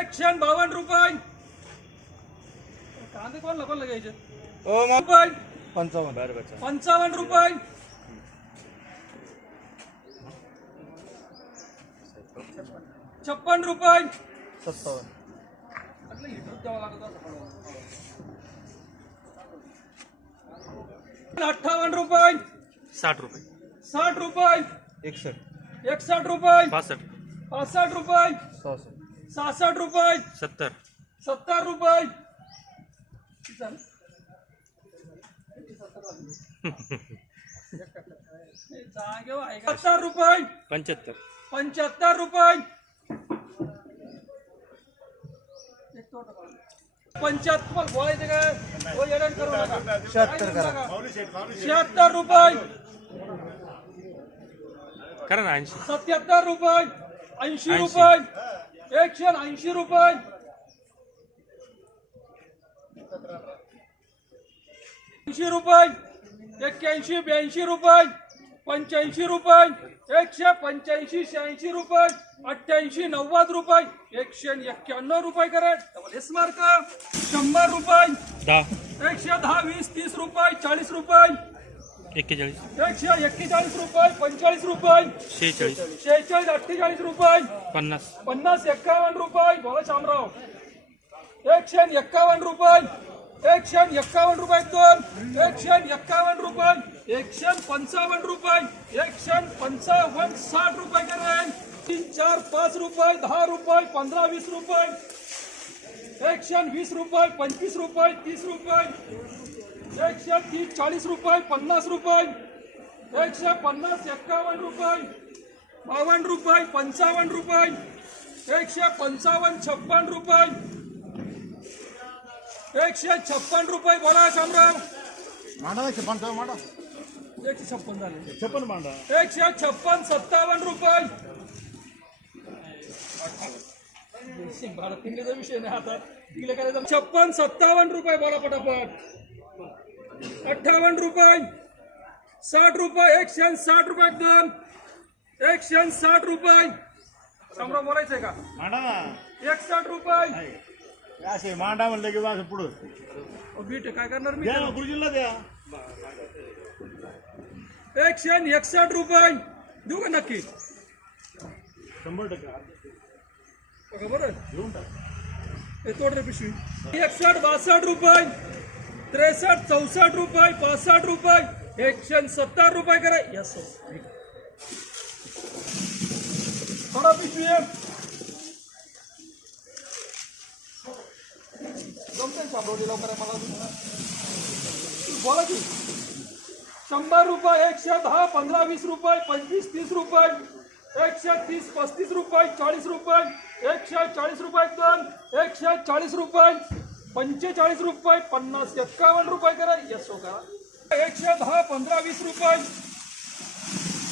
एकशे बावन्न रुपये. कांदे कोणला कोणला घ्यायचे रुपये. पंचावन्न पंचावन्न रुपये. छप्पन रुपये. सत्तावन्न. अठ्ठावन्न रुपये. साठ रुपये. साठ रुपये. एकसष्ट. एकसष्ट रुपये. पासष्ट. पासष्ट रुपये. सहासष्ट. सहासष्ट रुपये. सत्तर. सत्तर रुपये? हे? सत्तर रुपये. पंच्याहत्तर. पंच्याहत्तर रुपये. पंच्याहत्तर बोलायचे काय? हो, करू नका. शहात्तर रुपये. करा ना ऐंशी. सत्याहत्तर रुपये. ऐंशी. रुपये. एकशे ऐंशी रुपये. ऐंशी रुपये एक्क्याऐंशी ब्याऐंशी रुपये पंच्याऐंशी रुपये एकशे पंच्याऐंशी शहाऐंशी रुपये अठ्ठ्याऐंशी नव्वद रुपये एकशे एक्क्याण्णव रुपये एस मार्क शंभर रुपये. एकशे दहा वीस तीस रुपये चाळीस रुपये. एक्केचाळीस. एकशे एक्केचाळीस रुपये पंचेचाळीस रुपये. शेहेचाळीस. शेहेचाळीस अठ्ठेचाळीस रुपये. पन्नास. पन्नास एक्कावन्न रुपये. बोला शामराव. एकशे एक्कावन्न रुपये. एकशे एक्कावन्न रुपये दोन. एकशे एक्कावन्न रुपये. एकशे पंचावन्न रुपये. एकशे पंचावन्न साठ रुपये करेल तीन चार पाच रुपये दहा रुपये पंधरा वीस रुपये. एकशे वीस रुपये पंचवीस रुपये तीस रुपये. एकशे तीस चाळीस रुपये पन्नास रुपये एकशे पन्नास एक्कावन्न रुपये बावन्न रुपये पंचावन्न रुपये एकशे पंचावन्न छप्पन रुपये एकशे छप्पन रुपये बोला शामराव. मांडा एकशे पंचावन्न मांडा. एकशे छप्पन झाले. छप्पन मांडा. एकशे छप्पन सत्तावन्न रुपये. भाडं पिंडीचा विषय नाही आता. तिकडे करायचं. छप्पन सत्तावन्न रुपये बोला पटापट. अठ्ठावन्न रुपये साठ रुपये एकशे साठ रुपये दोन एकशे साठ रुपये. शामराव बोलायचंय का? मांडा ना. एकसष्ट रुपये. असे मांडा म्हणलं की असं पुढं. बीट काय करणार मी? गुरुजींना द्या. एकशे एकसष्ट रुपये. देऊ का नक्की? शंभर टक्के. बरं. घेऊन टाक. हे तोड रे पिशवी. एकसष्ट बासष्ट रुपये. त्रेसष्ट चौसष्ट रुपये पासष्ट रुपये एकशे सत्तर रुपये करा. यस थोडा पिशवी आहे. लवकर मला बोला की. शंभर रुपये एकशे दहा पंधरा वीस रुपये पंचवीस तीस रुपये एकशे तीस पस्तीस रुपये चाळीस रुपये एकशे चाळीस रुपये दोन एकशे चाळीस रुपये. पंचेचाळीस रुपये पन्नास एक्कावन्न रुपये करा यस हो करा. एकशे दहा पंधरा वीस रुपये.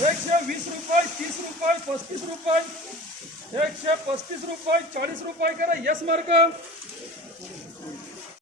एकशे वीस रुपये तीस रुपये पस्तीस रुपये. एकशे पस्तीस रुपये चाळीस रुपये करा यस मार्क.